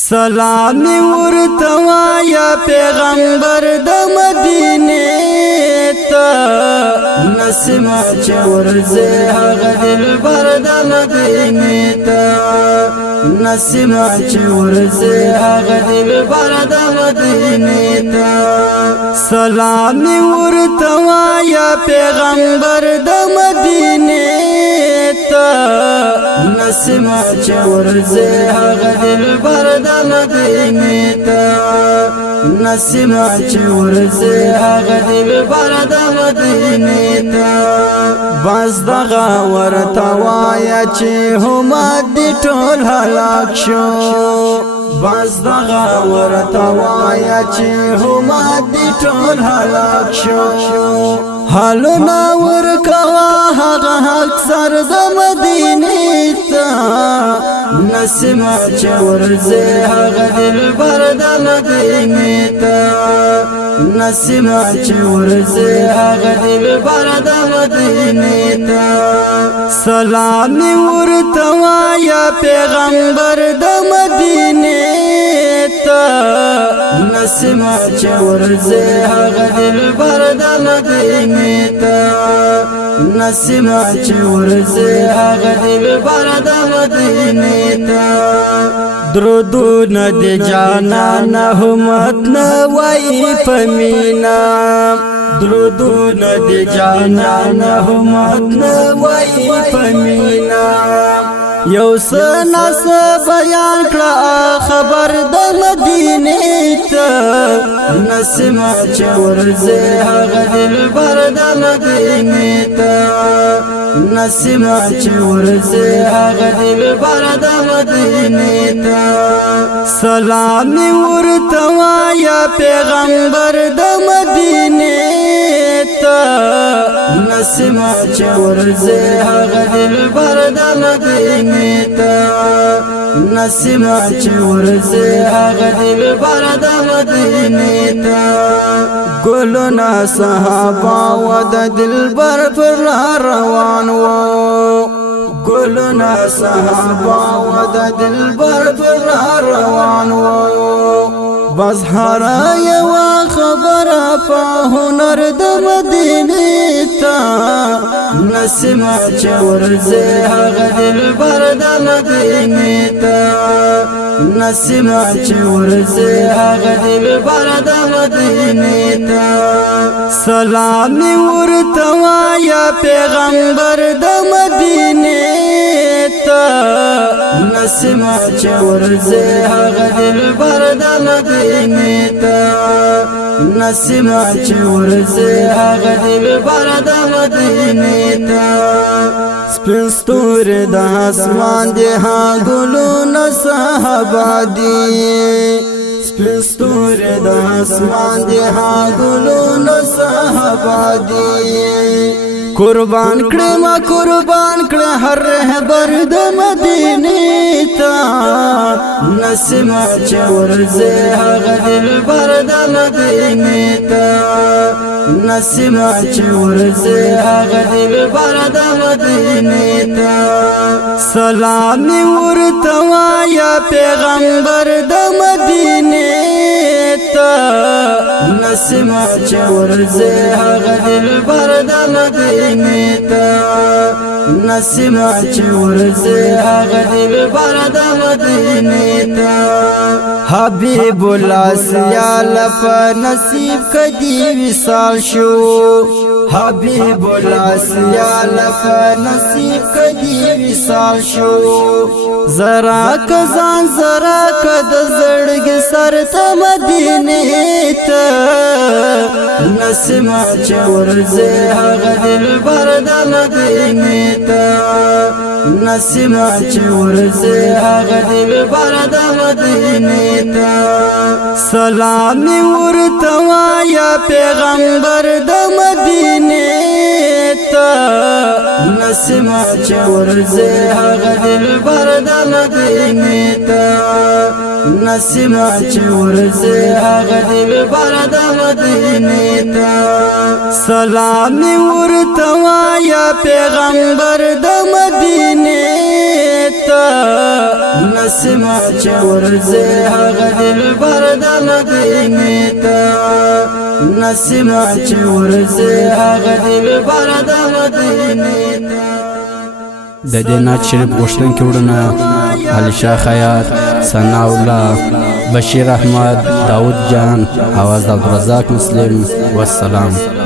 سلام ورته وایا پیغمبر د مدینه ته نسمه چې ورځه هغه دلبر د مدینه ته نسمه چې ورځه هغه دلبر د مدینه ته سلام ورته وایا پیغمبر د مدینه ته نسمه چې ورځه هغه دلبر د مدینه ته نسمه چې ورځه هغه دلبر د مدینه ته بس دغه ورته وایا چې هم دې ټول هلاک شو بس دغه ورته وایا چې هم دې ټول هلاک شو حالنا ورکوا هغه حق سر د مدینه ته نسمه چې ورځه هغه دلبر د مدینه ته نسمه چې ورځه هغه دلبر د مدینه ته سلام ورته وایا پیغمبر د مدینه ته نسمه چې ورځه هغه دلبر د مدینه ته نسمه چې ورځه هغه دلبر د مدینه ته درودونه د جانان همت نه وای پمینا درودونه د جانان همت نه وای پمینا یو سناس بیان کړه خبر د مدینه ته نسمه چې ورځه هغه دلبر د مدینه ته نسمه چې ورځه هغه دلبر د مدینه ته سلام ورته وایا پیغمبر د مدینه ته نسمه چې ورځه هغه دلبر د مدینه ته نسمه چې ورځه هغه دلبر د مدینه ته ګلونه صحابه و د دلبر پر روان وو ګلونه صحابه و د دلبر پر روان وو بس هر یو خبره په هنر د مدینه ته نسمه چې ورځه هغه دلبر د مدینه ته نسمه چې ورځه هغه دلبر د مدینه ته سلام ورته وایا پیغمبر د مدینه ته نسمه چې ورځه هغه دلبر د مدینه ته نسمه چې ورځه هغه دلبر د مدینه ته سپین ستوري د اسمان دی ها ګلونه صحابه دي سپین ستوري د اسمان دی ها ګلونه صحابه دي قربان کړه ما قربان کړه هر رهبر د مدینه ته نسمه چې ورځه هغه دلبر د مدینه ته نسمه چې ورځه هغه دلبر د مدینه ته سلام ورته وایا پیغمبر د مدینه ته نسمه چې ورځه هغه دلبر د مدینه ته نسمه چې ورځه هغه دلبر د مدینه ته حبیب الله سیال په نصیب کدی وصال شو حبیب الله سیال په نصیب کدی وصال شو زرا کزان زرا کد زړګ سر ته مدینه ته نسمه چې ورځه هغه دلبر د مدینه ته نسمه چې ورځه هغه دلبر د مدینه ته سلام ورته وایا پیغمبر د مدینه ته نسمه چې ورځه هغه دلبر د مدینه ته نسمه چې ورځه هغه دلبر د مدینه ته سلام ورته وایا پیغمبر د مدینه ته نسیمه چې ورځي هغه دلبر د مدینې ته نسیمه چې ورځي هغه دلبر د مدینې ته د دې نعت شریف غوښتونکي وروڼه علي شاه خیاط، ثنا الله، بشیر احمد، داود جان، اواز د عبدالرزاق مسلم. والسلام.